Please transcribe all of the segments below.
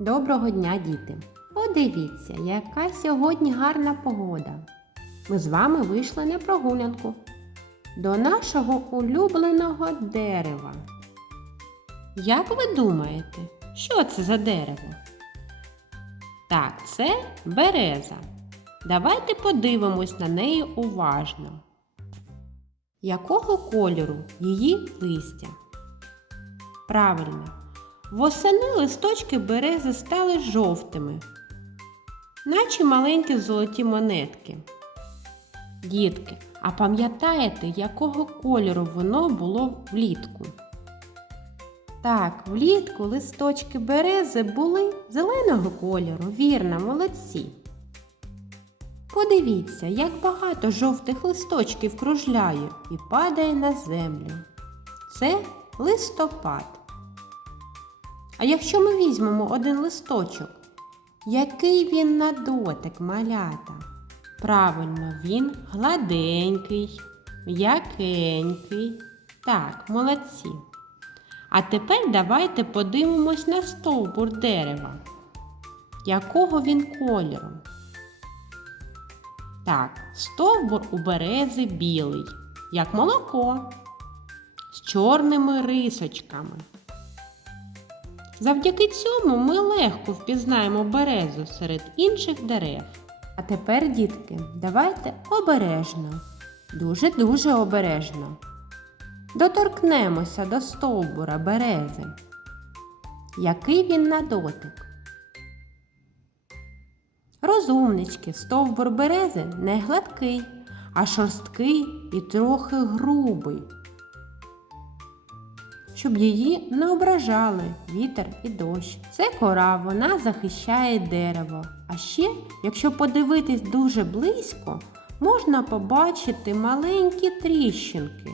Доброго дня, діти! Подивіться, яка сьогодні гарна погода. Ми з вами вийшли на прогулянку до нашого улюбленого дерева. Як ви думаєте, що це за дерево? Так, це береза. Давайте подивимось на неї уважно. Якого кольору її листя? Правильно, восени листочки берези стали жовтими, наче маленькі золоті монетки. Дітки, а пам'ятаєте, якого кольору воно було влітку? Так, влітку листочки берези були зеленого кольору, вірно, молодці. Подивіться, як багато жовтих листочків кружляє і падає на землю. Це листопад. А якщо ми візьмемо один листочок, який він на дотик малята? Правильно, він гладенький, м'якенький. Так, молодці. А тепер давайте подивимось на стовбур дерева. Якого він кольору? Так, стовбур у берези білий, як молоко, з чорними рисочками. Завдяки цьому ми легко впізнаємо березу серед інших дерев. А тепер, дітки, давайте обережно, дуже-дуже обережно. Доторкнемося до стовбура берези. Який він на дотик? Розумнички, стовбур берези не гладкий, а шорсткий і трохи грубий. Щоб її не ображали вітер і дощ. Це кора, вона захищає дерево. А ще, якщо подивитись дуже близько, можна побачити маленькі тріщинки.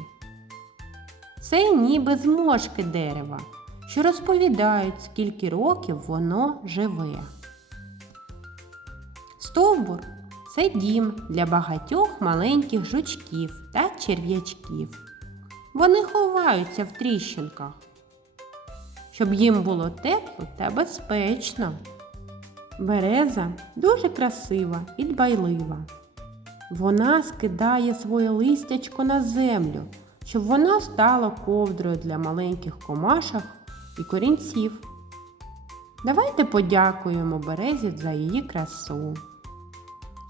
Це ніби зможки дерева, що розповідають, скільки років воно живе. Стовбур це дім для багатьох маленьких жучків та черв'ячків. Вони ховаються в тріщинках, щоб їм було тепло та безпечно. Береза дуже красива і дбайлива. Вона скидає своє листячко на землю, щоб воно стало ковдрою для маленьких комашок і корінців. Давайте подякуємо березі за її красу.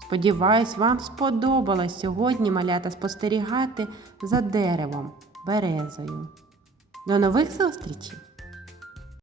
Сподіваюсь, вам сподобалось сьогодні малята спостерігати за деревом березою. До нових зустрічей!